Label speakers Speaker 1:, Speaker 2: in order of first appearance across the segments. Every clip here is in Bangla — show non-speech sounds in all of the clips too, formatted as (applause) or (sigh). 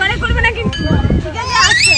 Speaker 1: জোরে করবে না কিন্তু ঠিক আছে আসছে।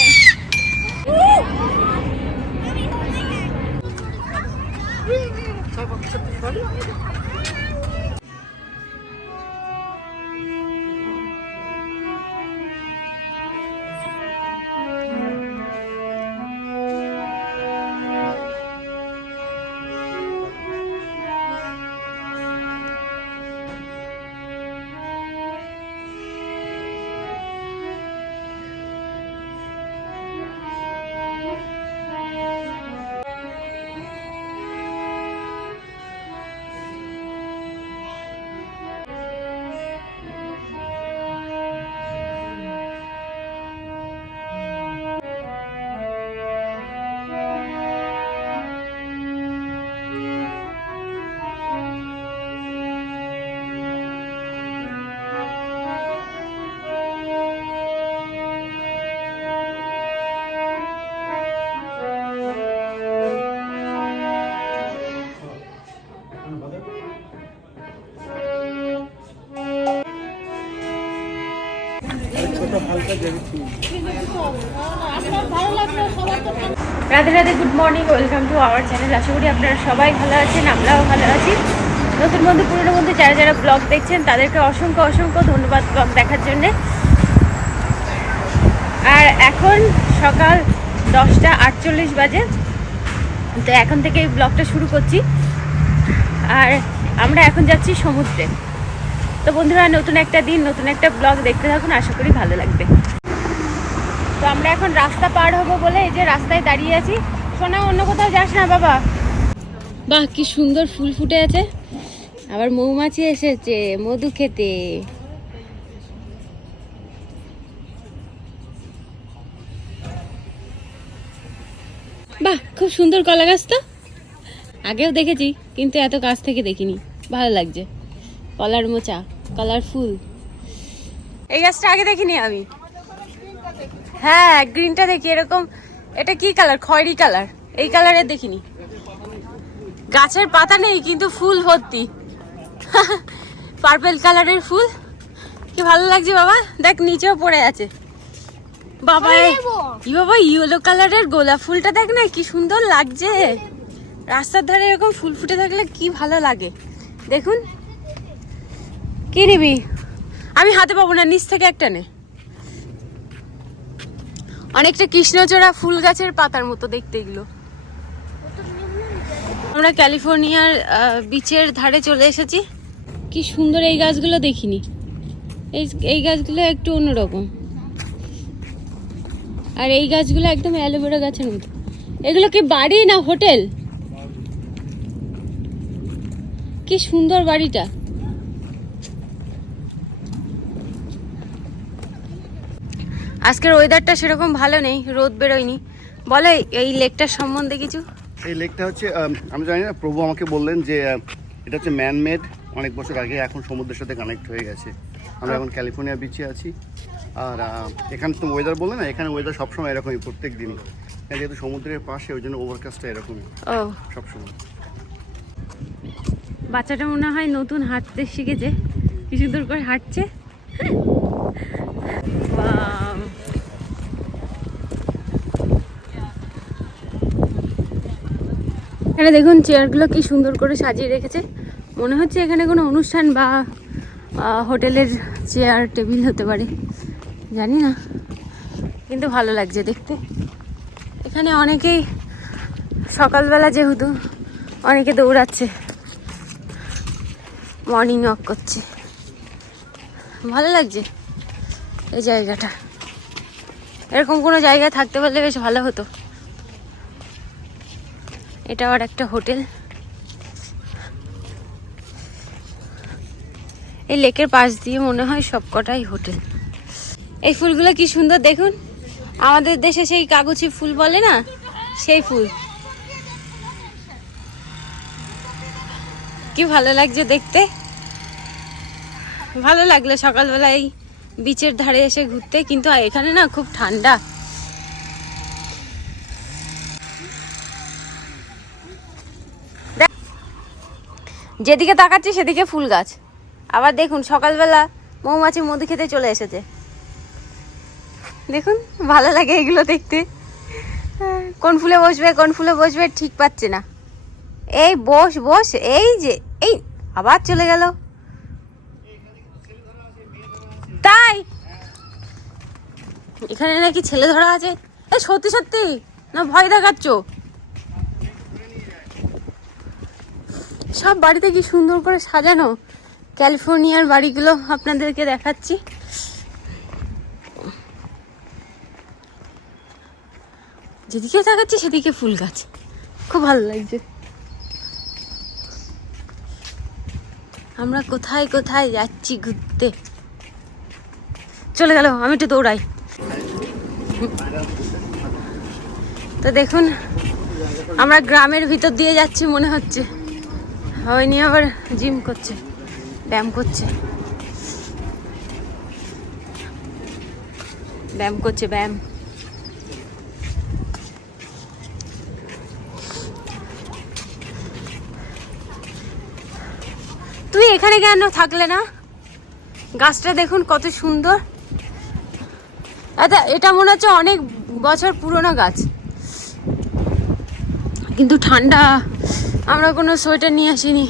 Speaker 1: Radhe Radhe good morning welcome to our channel আশা করি আপনারা সবাই ভালো আছেন, আমরাও ভালো আছি। নতুন বন্ধু, পুরনো বন্ধু যারা যারা ব্লগ দেখছেন, তাদেরকে অসংখ্য অসংখ্য ধন্যবাদ ব্লগ দেখার জন্যে। আর এখন সকাল দশটা আটচল্লিশ বাজে, তো এখন থেকে এই ব্লগটা শুরু করছি। আর আমরা এখন যাচ্ছি সমুদ্রে। তো বন্ধুরা, নতুন একটা দিন, নতুন একটা ব্লগ দেখতে থাকুন, আশা করি ভালো লাগবে। এখন রাস্তা পার হব বলে এই যে রাস্তায় দাঁড়িয়ে আছি। সোনা, অন্য কোথাও যাস না বাবা। বাহ, কি সুন্দর ফুল ফুটে আছে। আবার মৌমাছি এসেছে, মধু খেতে। বাহ, খুব সুন্দর কলা গাছ তো। আগেও দেখেছি, কিন্তু এত কাছ থেকে দেখিনি। ভালো লাগছে। কলার মোচা, কলার ফুল। এই গাছটা আগে দেখিনি আমি। হ্যাঁ গ্রিনটা দেখি এরকম এটা কি কালার খয়েরি কালার এই কালারের দেখিনি। গাছের পাতা নেই কিন্তু ফুল ভর্তি। পার্পেল কালারের ফুল। কি ভালো লাগছে বাবা? দেখ নিচেও পড়ে আছে। বাবা বাবা ইয়েলো কালারের গোলাপ ফুলটা দেখ না কি সুন্দর লাগছে। রাস্তার ধারে এরকম ফুল ফুটে থাকলে কি ভালো লাগে। দেখুন। কি নিবি? আমি হাতে পাবো না নিচ থেকে একটা নে। অনেকটা কৃষ্ণচূড়া ফুল গাছের পাতার মতো দেখতে এগুলো। আমরা ক্যালিফোর্নিয়ার বিচের ধারে চলে এসেছি। কি সুন্দর এই গাছগুলো দেখিনি। এই এই গাছগুলো একটু অন্যরকম। আর এই গাছগুলো একদম অ্যালোভেরা গাছের মতো। এগুলো কি বাড়ি না হোটেল? কি সুন্দর বাড়িটা। আজকের ওয়েদারটা সেরকম ভালো নেই রোদ বেরোয়নি। বলে এই লেকটার সম্বন্ধে কিছু?
Speaker 2: এই লেকটা হচ্ছে আমি জানি না প্রভু আমাকে বললেন যে এটা হচ্ছে ম্যানমেড অনেক বছর আগে এখন সমুদ্রের সাথে কানেক্ট হয়ে গেছে। আমরা এখন ক্যালিফোর্নিয়া বিচে আছি। আর এখানে তো ওয়েদার বলে না এখানে ওয়েদার সবসময় এরকমই প্রত্যেক দিনই। এখানে যেহেতু সমুদ্রের পাশে ওই জন্য ওভারকাস্টটা এরকমই
Speaker 1: ও।
Speaker 2: সবসময়।
Speaker 1: বাচ্চাটা মনে হয় নতুন হাঁটতে শিখেছে কি সুন্দর করে হাঁটছে. (laughs) এখানে দেখুন চেয়ারগুলো কি সুন্দর করে সাজিয়ে রেখেছে। মনে হচ্ছে এখানে কোনো অনুষ্ঠান বা হোটেলের চেয়ার, টেবিল হতে পারে। জানি না। কিন্তু ভালো লাগছে দেখতে। এখানে অনেকেই সকালবেলা যেহেতু অনেকে দৌড়াচ্ছে। মর্নিং ওয়াক করছে। ভালো লাগছে? এই জায়গাটা। এরকম কোনো জায়গায় থাকতে পারলে বেশ ভালো হতো। এটা আর একটা হোটেল। এই লেকের পাশ দিয়ে মনে হয় সবকটাই হোটেল। এই ফুলগুলো কি সুন্দর দেখুন। আমাদের দেশে সেই কাগজি ফুল বলে না? সেই ফুল। কি ভালো লাগছে দেখতে। ভালো লাগল সকালবেলা এই বিচের ধারে এসে ঘুরতে, কিন্তু এখানে না খুব ঠান্ডা। যেদিকে তাকাচ্ছি সেদিকে ফুল গাছ। আবার দেখুন, সকালবেলা মৌমাছি মধু খেতে চলে এসেছে। দেখুন, ভালো লাগে এগুলো দেখতে। কোন ফুলে বসবে, কোন ফুলে বসবে ঠিক পাচ্ছে না। এই বস বস, এই যে, এই, আবার চলে গেল। তাই? এখানে নাকি ছেলে ধরা আছে। এ, সত্যি সত্যি? না, ভয় দেখাচ্ছ? সব বাড়িতে কি সুন্দর করে সাজানো? ক্যালিফোর্নিয়ার বাড়িগুলো আপনাদেরকে দেখাচ্ছি। যেদিকে তাকাচ্ছি, সেদিকে ফুল গাছ। খুব ভালো লাগছে। আমরা কোথায় কোথায় যাচ্ছি ঘুরতে? চলে গেল, আমি একটু দৌড়াই। তো দেখুন, আমরা গ্রামের ভিতর দিয়ে যাচ্ছি মনে হচ্ছে। নিয়ে আবার জিম করছে, ব্যায়াম করছে। ব্যায়াম করছে, ব্যায়াম। তুই এখানে কেন থাকলে না? গাছটা দেখুন কত সুন্দর। আচ্ছা এটা মনে হচ্ছে অনেক বছর পুরনো গাছ। কিন্তু ঠান্ডা, আমরা কোনো সোয়েটার নিয়ে আসিনি।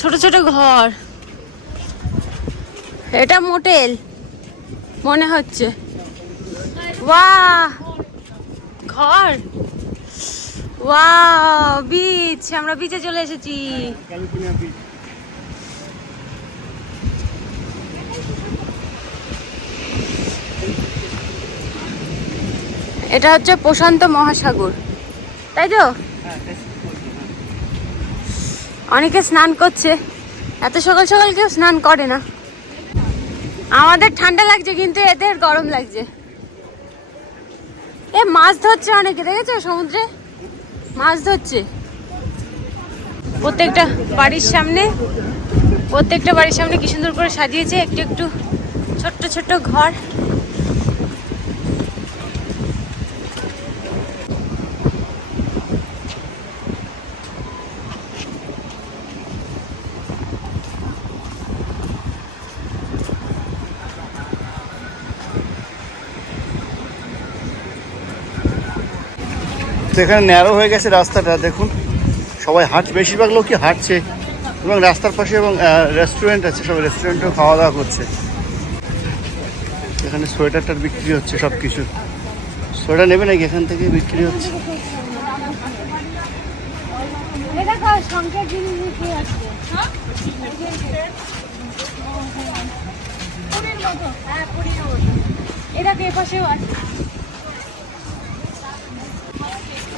Speaker 1: ছোট ছোট ঘর। এটা মোটেল, মনে হচ্ছে। বাহ! ঘর? ওয়াও বিচ আমরা বিচে চলে এসেছি। এটা হচ্ছে প্রশান্ত মহাসাগর, তাই তো? অনেকে স্নান করছে, এত সকাল সকাল কেউ স্নান করে না। আমাদের ঠান্ডা লাগছে কিন্তু এদের গরম লাগছে। এ, মাছ ধরছে অনেকে, দেখেছ সমুদ্রে? মাছ ধরছে। প্রত্যেকটা বাড়ির সামনে, প্রত্যেকটা বাড়ির সামনে কি সুন্দর করে সাজিয়েছে, একটু একটু ছোট্ট ছোট্ট ঘর।
Speaker 2: তো এখানে ন্যারো হয়ে গেছে রাস্তাটা, দেখুন, সবাই হাঁট বেশিরভাগ লোকই হাঁটছে এবং রাস্তার পাশে এবং রেস্টুরেন্ট আছে, সবাই রেস্টুরেন্টেও খাওয়া দাওয়া করছে। এখানে সোয়েটারটার বিক্রি হচ্ছে সব কিছু সোয়েটার নেবে নাকি এখান থেকে বিক্রি হচ্ছে?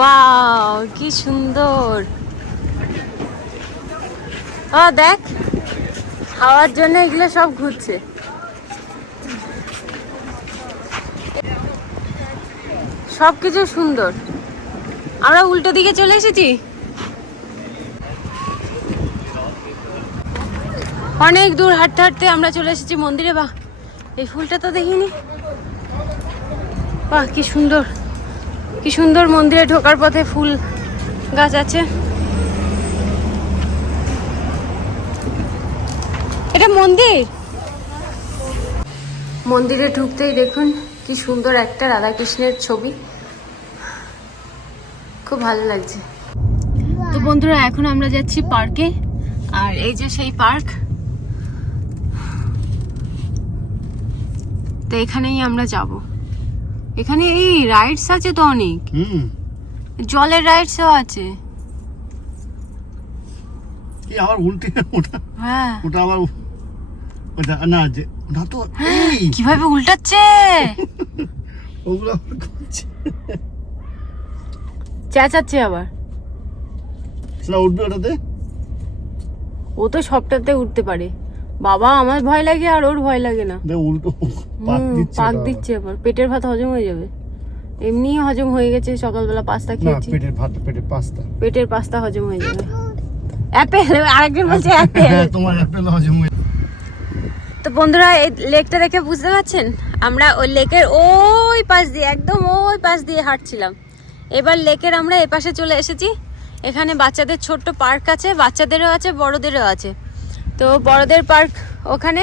Speaker 1: ওয়াও কি সুন্দর। ও দেখ, খাওয়ার জন্য এগুলো সব ঘুরছে। সব কিছু সুন্দর। আমরা উল্টো দিকে চলে এসেছি? অনেক দূর হাঁটতে হাঁটতে আমরা চলে এসেছি মন্দিরে, বাহ। এই ফুলটা তো দেখিনি। বাহ, কি সুন্দর। কি সুন্দর মন্দিরে ঢোকার পথে ফুল গাছ আছে। এটা মন্দির? মন্দিরে ঢুকতেই দেখুন কি সুন্দর একটা রাধাকৃষ্ণের ছবি। খুব ভালো লাগছে। তো বন্ধুরা, এখন আমরা যাচ্ছি পার্কে, আর এই যে সেই পার্ক। তো এখানেই আমরা যাব। এখানে এই রাইডস আছে তো অনেক।
Speaker 2: হুম।
Speaker 1: জলের রাইডসও আছে।
Speaker 2: এই আবার উল্টে? ওটা
Speaker 1: হ্যাঁ।
Speaker 2: ওটা আবার ওটা না যে না তো (gasps)
Speaker 1: কীভাবে উল্টাচ্ছে? (laughs)
Speaker 2: ওগুলো
Speaker 1: চেঁচাচ্ছে আবার।
Speaker 2: সেটা উঠবে ওটাতে?
Speaker 1: ও তো সবটাতে উঠতে পারে। বাবা আমার ভয় লাগে আর ওর ভয় লাগে না।
Speaker 2: উল্টো পাক দিচ্ছে
Speaker 1: আবার পেটের ভাত হজম হয়ে যাবে। এমনি হজম হয়ে গেছে সকালবেলা পাস্তা খেয়েছি।
Speaker 2: পেটের ভাত পেটের পাস্তা।
Speaker 1: পেটের পাস্তা হজম হয়ে যাবে। অ্যাপেল আরেকজন বলছে অ্যাপেল।
Speaker 2: হ্যাঁ তোমার অ্যাপেল হজম হয়ে
Speaker 1: তো বন্ধুরা এই লেকটা দেখে বুঝতে পারছেন? আমরা ওই লেকের ওই পাশ দিয়ে একদম ওই পাশ দিয়ে হাঁটছিলাম। এবার লেকের আমরা এ পাশে চলে এসেছি। এখানে বাচ্চাদের ছোট্ট পার্ক আছে বাচ্চাদেরও আছে বড়দেরও আছে। তো বড়দের পার্ক ওখানে।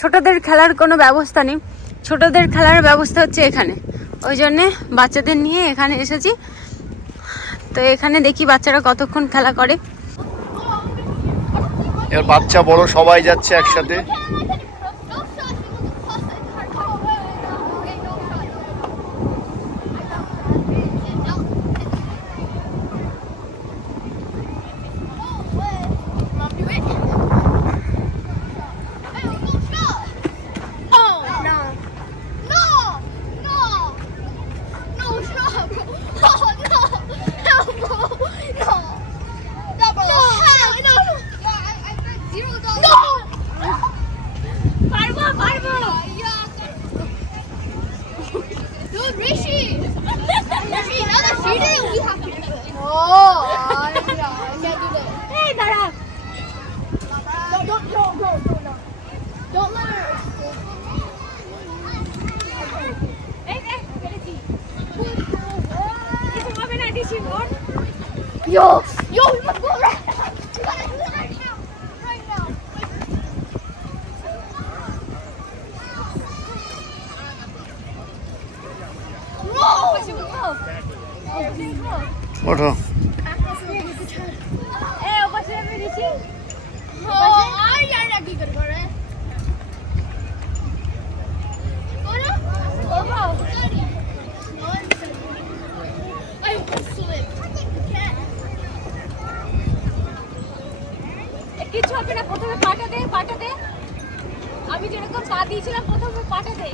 Speaker 1: ছোটদের খেলার কোনো ব্যবস্থা নেই। ছোটদের খেলার ব্যবস্থা হচ্ছে এখানে। ওই জন্যে বাচ্চাদের নিয়ে এখানে এসেছি। তো এখানে দেখি বাচ্চারা কতক্ষণ খেলা করে।
Speaker 2: বাচ্চা বড় সবাই যাচ্ছে একসাথে। ওঠো।
Speaker 1: কিছু হবে না প্রথমে পাটা দে পাটা দে। আমি যেরকম পা দিয়েছিলাম প্রথমে পাটা দে।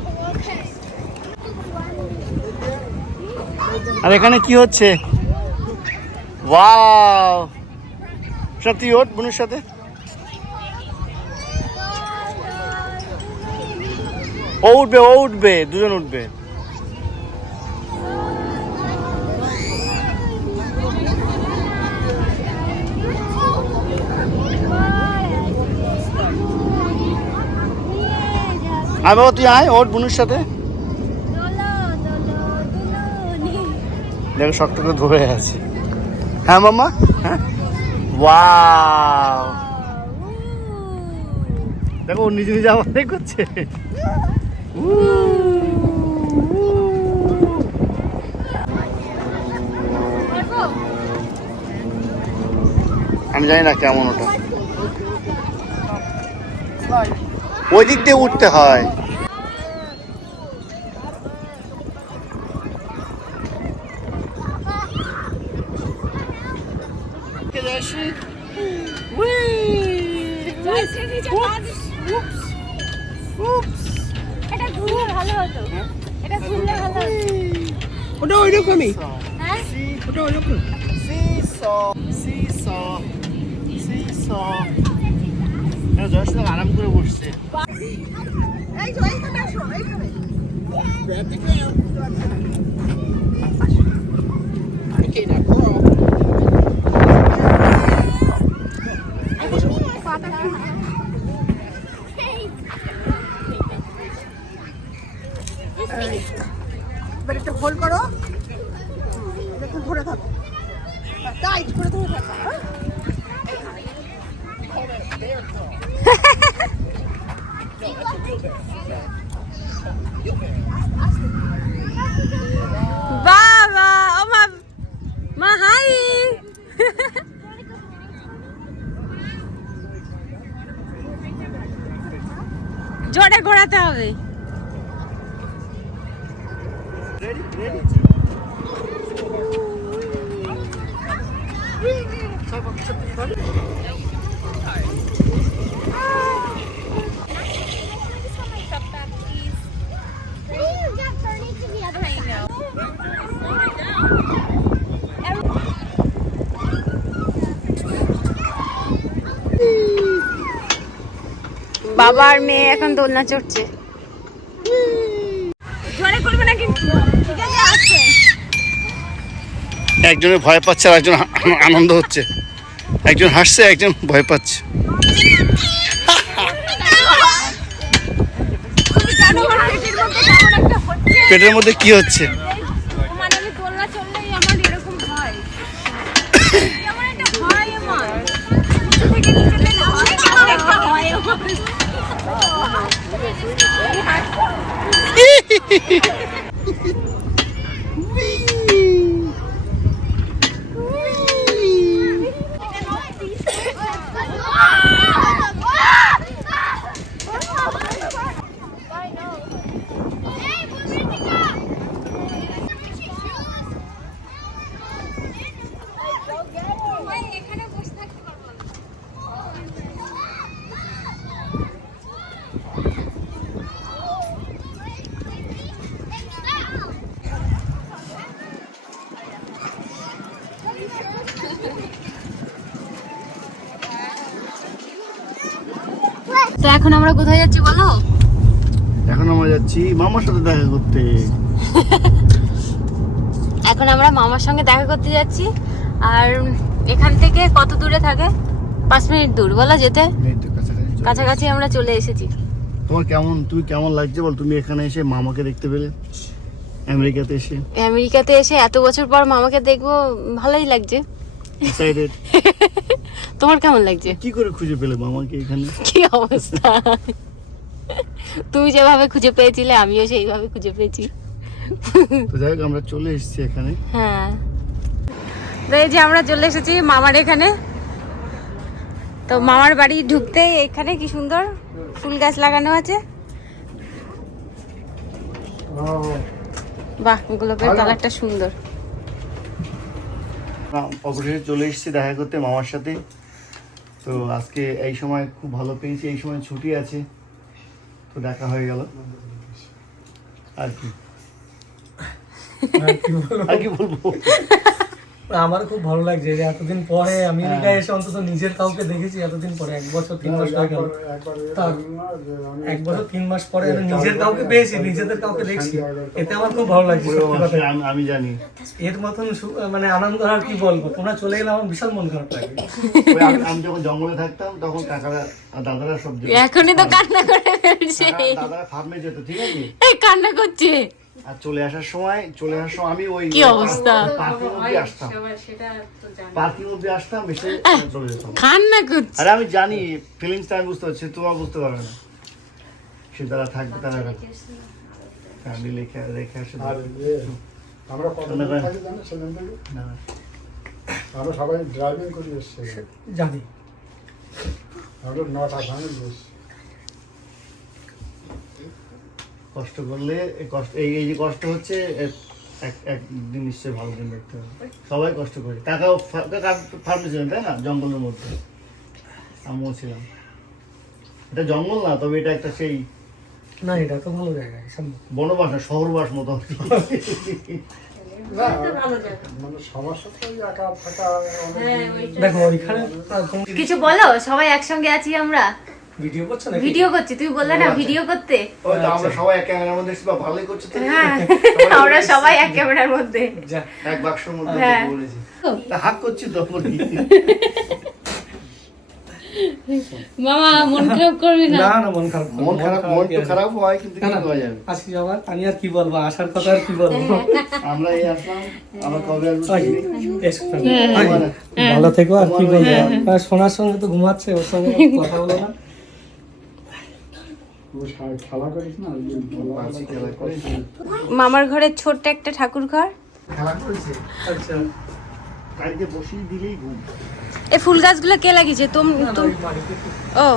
Speaker 2: আর এখানে কি হচ্ছে? ওয়াও সত্যি ওঠ বোনের সাথে? ও উঠবে ও উঠবে দুজন উঠবে। আয় বাবা তুই আয় ওর বোনের সাথে। দেখো শক্ত করে ধরে আছে। হ্যাঁ মামা হ্যাঁ? ওয়াও দেখো ও নিজে নিজে আমাদের করছে। আমি জানি না কেমন ওটা। ওই দিক দিয়ে উঠতে হয়।
Speaker 1: এটা ঘুরলে ভালো হতো। এটা ঘুরলে ভালো হতো।
Speaker 3: ওটা ওই রকমই
Speaker 1: হ্যাঁ?
Speaker 3: ওটা ওই রকম
Speaker 2: Seesaw, seesaw, seesaw. এরা জয়ের সঙ্গে আরাম করে বসছে।
Speaker 3: এই তো এইখানে Okay, now girl. এবার একটু হোল্ড করো একটু ধরে থাকো টাইট করে ধরে থাকো হ্যাঁ?
Speaker 1: বাবা ও মা মা হাই জোরে ঘোরাতে হবে।
Speaker 2: রেডি
Speaker 1: বাবা আর মেয়ে এখন দোলনা চড়ছে। জোরে করবে না কিন্তু ঠিক আছে আসছে।
Speaker 2: একজনের ভয় পাচ্ছে আর একজন আনন্দ হচ্ছে। একজন হাসছে একজন ভয় পাচ্ছে।
Speaker 1: পেটের মধ্যে
Speaker 2: কি হচ্ছে
Speaker 1: মানে আমি দোলনা চললেই আমার এরকম হয় কেমন একটা হয় আমার উঁচু থেকে নিচেতে নামলে কেমন একটা হয় আমার এখানে (laughs) তো এখন আমরা কোথায় যাচ্ছি বলো?
Speaker 2: এখন আমরা যাচ্ছি মামার সাথে দেখা করতে। (laughs)
Speaker 1: এখন আমরা মামার সঙ্গে দেখা করতে যাচ্ছি। আর এখান থেকে কত দূরে থাকে? পাঁচ মিনিট দূর বলো যেতে।
Speaker 2: কাছাকাছি
Speaker 1: আমরা চলে এসেছি।
Speaker 2: তোমার কেমন তুমি কেমন লাগছে বল? তুমি এখানে এসে মামাকে দেখতে পেলে? আমেরিকাতে এসে?
Speaker 1: আমেরিকাতে এসে এত বছর পর মামাকে দেখব ভালোই লাগছে।
Speaker 2: এক্সাইটেড (laughs)
Speaker 1: তোমার কেমন লাগছে?
Speaker 2: কি করে খুঁজে পেলে মামাকে এখানে?
Speaker 1: কি অবস্থা? তুমি যেভাবে খুঁজে পেয়েছিলে আমিও সেইভাবে খুঁজে পেয়েছি।
Speaker 2: তো যাই হোক আমরা চলে এসেছি এখানে।
Speaker 1: হ্যাঁ। এই যে আমরা চলে এসেছি মামার এখানে। তো মামার বাড়ি ঢুকতে এখানে কি সুন্দর ফুল গাছ লাগানো আছে। বাহ গোলাপের কালারটা সুন্দর।
Speaker 2: অবশেষে চলে এসেছি দেখা করতে মামার সাথে। তো আজকে এই সময় খুব ভালো পেয়েছি এই সময় ছুটি আছে তো দেখা হয়ে গেল। আর কি? আর কি বলব?
Speaker 4: আমার খুব ভালো লাগছে যে এতদিন পরে আমেরিকায় এসে অন্তত নিজের কাউকে দেখেছি এতদিন পরে এক বছর তিন মাস হয়ে গেল। এক বছর তিন মাস পরে আমি নিজের কাউকে পেয়েছি নিজেদের কাউকে দেখছি। এতে আমার খুব ভালো লাগছে
Speaker 2: আমি- জানি।
Speaker 4: এর মতন মানে আনন্দ আর কি বলব? তোমরা চলে গেলে আমার বিশাল মন খারাপ লাগে
Speaker 2: আমি আমি যখন জঙ্গলে থাকতাম তখন কাকারা দাদারা সব
Speaker 1: এখনই তো কান্না করে ফেলছে।
Speaker 2: দাদারা ফার্মে যেত ঠিক আছে?
Speaker 1: কান্না করছে।
Speaker 2: আর চলে আসার সময় চলে আসার সময় আমি ওই
Speaker 1: কি অবস্থা?
Speaker 2: পার্কিং অব্দি আসতাম। পার্কিং অব্দি আসতাম এসে চলে যেতাম।
Speaker 1: কান্না করছে
Speaker 2: আরে আমি জানি ফিলিংসটা আমি বুঝতে পারছি তোমার বুঝতে পারবে না। সে তারা থাকবে তারা ফ্যামিলি রেখে রেখে আসে।
Speaker 5: ইয়ে, আমরা কত
Speaker 2: না, না।
Speaker 5: থাকি জানো সেখান থেকে
Speaker 2: না,
Speaker 5: আমরা সবাই ড্রাইভিং করে এসছি।
Speaker 4: জানি।
Speaker 5: আমরা নটা ফ্যামিলি এসছি
Speaker 2: কষ্ট করলে এই কষ্ট এই এই যে কষ্ট হচ্ছে এক একদিন নিশ্চয়ই ভালো দিন দেখতে হবে। সবাই কষ্ট করে। কাকাও ফার্মে ছিলেন তাই না? জঙ্গলের মধ্যে। আমিও ছিলাম। এটা জঙ্গল না তবে এটা একটা সেই
Speaker 4: না এটা তো ভালো জায়গা
Speaker 2: বনবাস না শহরবাস মতো।
Speaker 5: মানে অনেক
Speaker 4: দেখো আহ,
Speaker 1: কিছু বলো সবাই একসঙ্গে আছি আমরা?
Speaker 4: ভিডিও করছ নাকি?
Speaker 1: ভিডিও করছি তুই বললে না ভিডিও করতে।
Speaker 2: ওই তো আমরা সবাই এক ক্যামেরার মধ্যে ভালোই করছে তো।
Speaker 1: হ্যাঁ (laughs) আমরা সবাই এক ক্যামেরার মধ্যে।
Speaker 4: যা
Speaker 2: এক বাক্সের মধ্যে
Speaker 1: হ্যাঁ।
Speaker 2: বলেছি। তা হাত করছি তো
Speaker 1: মামা মন খারাপ করবি
Speaker 4: না? না মন খারাপ
Speaker 2: মন খারাপ মন
Speaker 4: কি
Speaker 2: তো খারাপ হয় কিন্তু
Speaker 4: না,
Speaker 2: কি করা যাবে।
Speaker 4: আসি আবার আমি আর কি বলব? আসার কথা আর কি বলব?
Speaker 2: আমরা এই আসলাম কবে আসব
Speaker 4: ভালো থেকো আর কি বলব? আর সোনার সঙ্গে তো ঘুমাচ্ছে ওর সঙ্গে কথা বলো না
Speaker 5: তুই সা- খেলা করিস না ওই যে বলা
Speaker 2: পাঁচি খেলা করে।
Speaker 1: মামার ঘরের ছোট্ট একটা ঠাকুর ঘর?
Speaker 2: খেলা করেছে?
Speaker 4: আচ্ছা
Speaker 1: এই ফুল গাছগুলো কে লাগিয়েছে? তুম ও।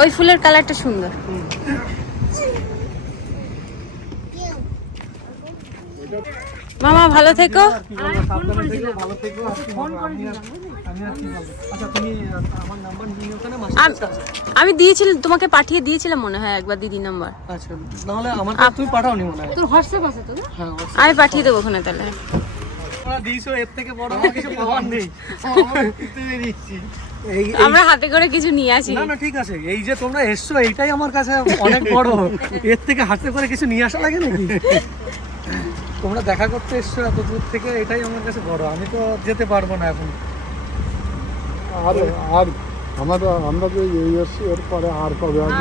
Speaker 1: ওই ফুলের কালারটা সুন্দর। মামা ভালো থেকো।
Speaker 4: ভালো থেকো। আমি? আচ্ছা তুমি আহ, আমার নাম্বার নিয়ে ওখানে
Speaker 1: আম- দিয়েছিলাম তোমাকে পাঠিয়ে দিয়েছিলাম মনে হয় একবার দিদি নাম্বার
Speaker 4: আচ্ছা নাহলে তুমি পাঠাওনি মনে হয়।
Speaker 1: তোর হোয়াটসঅ্যাপ আছে তো
Speaker 4: হ্যাঁ
Speaker 1: আমি পাঠিয়ে দেবো ওখানে তাহলে।
Speaker 4: আমরা
Speaker 1: হাতে করে কিছু নিয়ে আসি।
Speaker 4: না না ঠিক আছে। এই যে তোমরা এসছো এইটাই আমার কাছে অনেক বড়। এর থেকে হাতে করে কিছু নিয়ে আসা লাগে নাকি? তোমরা দেখা করতে এসছো এত দূর থেকে এটাই আমার কাছে বড়। আমি তো যেতে পারব না এখন।
Speaker 5: আর আর আমাদের আমরা যে এই এসছি এরপরে আর কবে আসব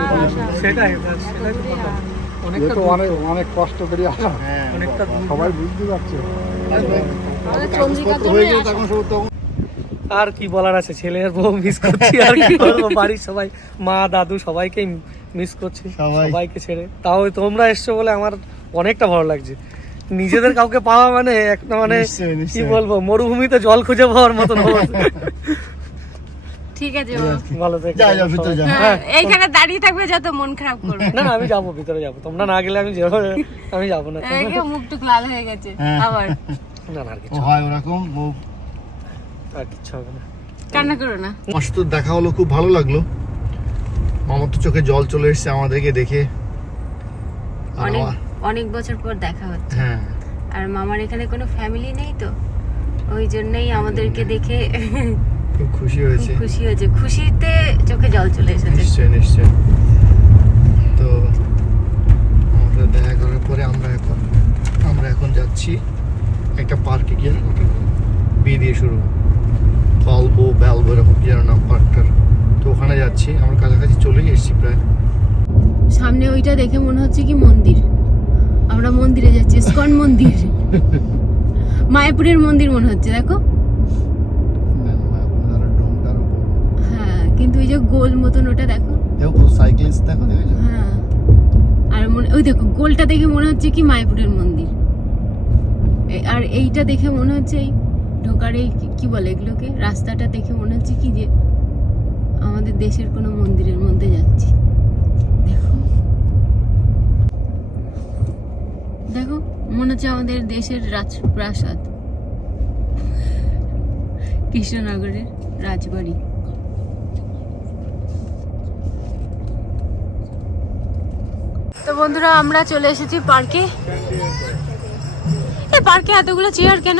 Speaker 4: সেটাই সেটাই তো
Speaker 5: অনেক অনেক কষ্ট করে আসা
Speaker 2: হ্যাঁ
Speaker 5: সবাই বুঝতে পারছে।
Speaker 4: আর কি বলার আছে? ছেলের বউ মিস করছি আর কি বলব? বাড়ির সবাই মা দাদু সবাইকেই মিস করছি সবাইকে ছেড়ে। তাও তোমরা এসছো বলে আমার অনেকটা ভালো লাগছে। নিজেদের কাউকে পাওয়া মানে একটা মানে কি বলব? মরুভূমিতে জল খুঁজে পাওয়ার মতন। (laughs)
Speaker 1: ঠিক আছে।
Speaker 4: ভালো থেকে।
Speaker 2: যা যা ভিতরে যা
Speaker 1: হ্যাঁ, এইখানে দাঁড়িয়ে থাকবে যত মন খারাপ করবে।
Speaker 4: না না আমি যাব ভিতরে যাব। তোমরা না গেলে আমি যাব আমি যাব না।
Speaker 1: এই যে মুখ টুক লাল হয়ে গেছে
Speaker 2: হ্যাঁ।
Speaker 1: আবার।
Speaker 4: না না আর কিছু
Speaker 2: হয় ওরকম ও
Speaker 4: আর কিচ্ছু হবে না।
Speaker 1: কান্না করো না।
Speaker 2: আমার দেখা হলো খুব ভালো লাগল। মামার তো চোখে জল চলে এসেছে আমাদেরকে দেখে।
Speaker 1: অনেক অনেক বছর পর দেখা হচ্ছে।
Speaker 2: হ্যাঁ।
Speaker 1: আর মামার এখানে কোনো ফ্যামিলি নেই তো? ওই জন্যই আমাদেরকে দেখে
Speaker 2: খুব খুশি হয়েছে।
Speaker 1: খুশি হয়েছে। খুশিতে চোখে জল চলে এসেছে।
Speaker 2: নিশ্চয় নিশ্চয় তো আমাদের দেখা করার পরে আমরা এখন আমরা এখন যাচ্ছি একটা পার্কে গিয়ে বিয়ে দিয়ে শুরু। কলবো ব্যালবো এরকম কি নাম পার্কটার তো ওখানে যাচ্ছি। আমরা কাছাকাছি চলেই এসেছি প্রায়।
Speaker 1: সামনে ওইটা দেখে মনে হচ্ছে কি মন্দির। আমরা মন্দিরে যাচ্ছি ইস্কন মন্দির। (laughs) মায়াপুরের মন্দির মনে হচ্ছে দেখো হ্যাঁ কিন্তু ওই যে গোল মতন ওটা দেখো।
Speaker 2: দেখো সাইক্লিস্ট দেখো দেখেছ?
Speaker 1: হ্যাঁ। আর মনে ওই দেখো গোলটা দেখে মনে হচ্ছে কি মায়াপুরের মন্দির। আর এইটা দেখে মনে হচ্ছে এই ঢোকার এই কি- কি বলে এগুলোকে? রাস্তাটা দেখে মনে হচ্ছে কি যে আমাদের দেশের কোনো মন্দিরের মধ্যে যাচ্ছি। দেখো। দেখো মনে হচ্ছে আমাদের দেশের রাজপ্রাসাদ। কৃষ্ণনগরের রাজবাড়ি। তো বন্ধুরা, আমরা চলে এসেছি পার্কে। এ পার্কে এতগুলো চেয়ার কেন?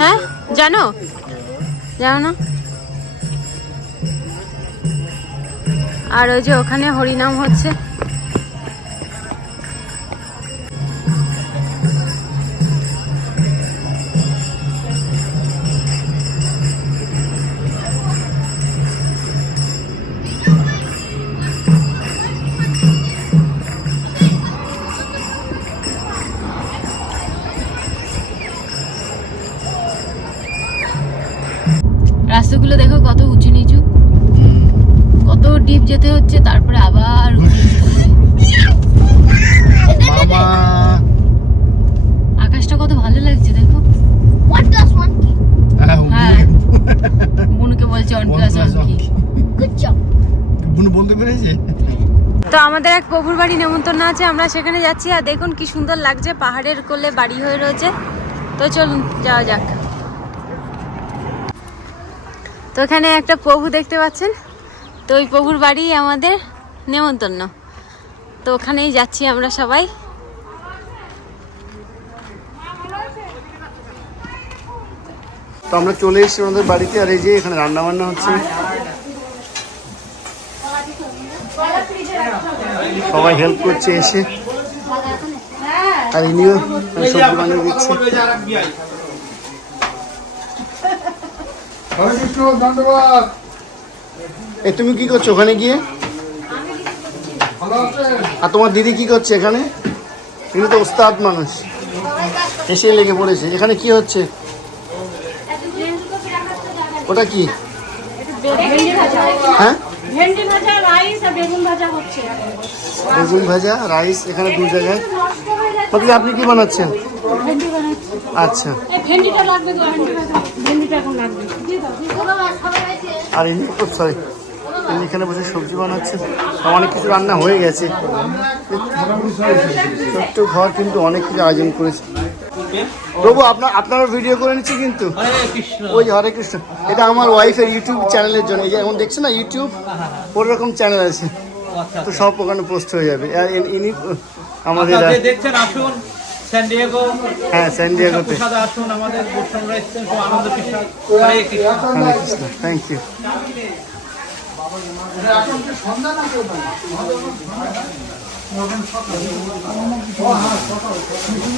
Speaker 1: হ্যাঁ জানো? জানো না? আর ওই যে ওখানে হরিনাম হচ্ছে। প্লাস কি
Speaker 2: বুনু বলতে পেরেছে?
Speaker 1: তো আমাদের এক প্রভুর বাড়ি নেমন্তন্ন আছে আমরা সেখানে যাচ্ছি আর দেখুন কি সুন্দর লাগছে পাহাড়ের কোলে বাড়ি হয়ে রয়েছে। তো চলুন যাওয়া যাক। তো এখানে একটা প্রভু দেখতে পাচ্ছেন তো ওই প্রভুর বাড়ি আমাদের নেমন্তন্ন। তো ওখানেই যাচ্ছি আমরা সবাই।
Speaker 2: তো আমরা চলে এসেছি আমাদের বাড়িতে আর এই যে এখানে রান্না বান্না হচ্ছে। সবাই হেল্প করছে এসে। আর ইনিও সবজি বানিয়ে দিচ্ছে। এ তুমি কি করছ ওখানে গিয়ে? আর তোমার দিদি কি করছে এখানে? তিনি তো ওস্তাদ মানুষ। এসে লেগে পড়েছে। এখানে কি হচ্ছে? ওটা কি? হ্যাঁ?
Speaker 3: বেগুন ভাজা,
Speaker 2: রাইস, এখানে দু জায়গায়। মানে আপনি কি বানাচ্ছেন? আচ্ছা। আর ইনি সরি ইনি এখানে বসে সবজি বানাচ্ছেন। অনেক কিছু রান্না হয়ে গেছে। ছোট্ট ঘর কিন্তু অনেক কিছু আয়োজন করেছে। প্রভু আপনার আপনারা ভিডিও করে নিচ্ছি কিন্তু। ওই যে হরে কৃষ্ণ। এটা আমার ওয়াইফের ইউটিউব চ্যানেলের জন্য। এই যে এখন দেখছে না ইউটিউব ওরকম চ্যানেল আছে। তো সব ওখানে পোস্ট হয়ে যাবে। আর ইনি- আমাদের
Speaker 6: দেখছেন আসুন।
Speaker 2: হ্যাঁ স্যান ডিয়েগোতে
Speaker 6: প্রসাদে আসুন আমাদের বৈষ্ণবরা এসছেন খুব আনন্দ কৃষ্ণ হরে কৃষ্ণ
Speaker 2: হরে কৃষ্ণ থ্যাংক ইউ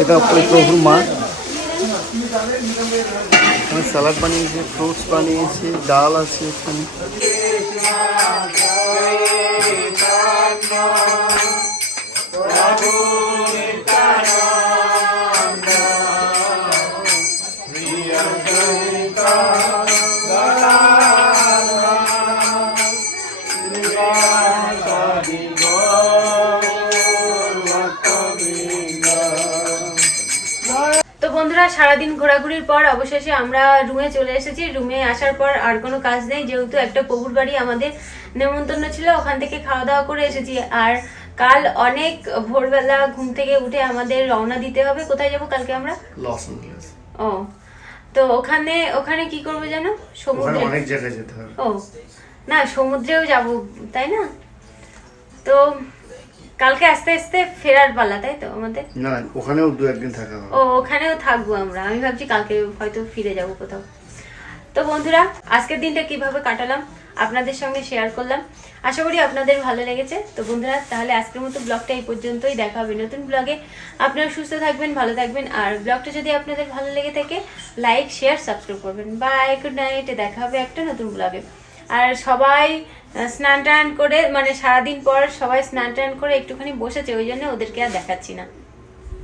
Speaker 2: এটা ওই প্রভুর মা। এখানে স্যালাড বানিয়েছে ফ্রুটস বানিয়েছে, ডাল আছে এখানে।
Speaker 1: তো সারাদিন ঘোরাঘুরির পর অবশেষে আমরা রুমে চলে এসেছি। রুমে আসার পর আর কোনো কাজ নেই যেহেতু একটা প্রভুর বাড়ি আমাদের নেমন্তন্ন ছিল ওখান থেকে খাওয়া দাওয়া করে এসেছি। আর কাল অনেক ভোরবেলা ঘুম থেকে উঠে আমাদের রওনা দিতে হবে। কোথায় যাব কালকে আমরা?
Speaker 2: লস অ্যাঞ্জেলেস
Speaker 1: ও তো ওখানে ওখানে কি করব জানো? সমুদ্রে।
Speaker 2: অনেক জায়গায় যেতে হবে।
Speaker 1: ও না সমুদ্রেও যাব তাই না? তো কালকে আস্তে আস্তে ফেরার পালা তাই তো আমাদের?
Speaker 2: না ওখানেও দু একদিন থাকা হবে।
Speaker 1: ও ওখানেও থাকব আমরা। আমি ভাবছি কালকে হয়তো ফিরে যাব কোথাও। তো বন্ধুরা আজকের দিনটা কীভাবে কাটালাম আপনাদের সঙ্গে শেয়ার করলাম। আশা করি আপনাদের ভালো লেগেছে। তো বন্ধুরা তাহলে আজকের মতো ব্লগটা এই পর্যন্তই। দেখা হবে নতুন ব্লগে। আপনারা সুস্থ থাকবেন ভালো থাকবেন। আর ব্লগটা যদি আপনাদের ভালো লেগে থাকে লাইক শেয়ার সাবস্ক্রাইব করবেন। বাই গুড নাইট দেখা হবে একটা নতুন ব্লগে। আর সবাই স্নান টান করে মানে সারাদিন পর সবাই স্নান টান করে একটুখানি বসেছে, ওই জন্য ওদেরকে আর দেখাচ্ছি না।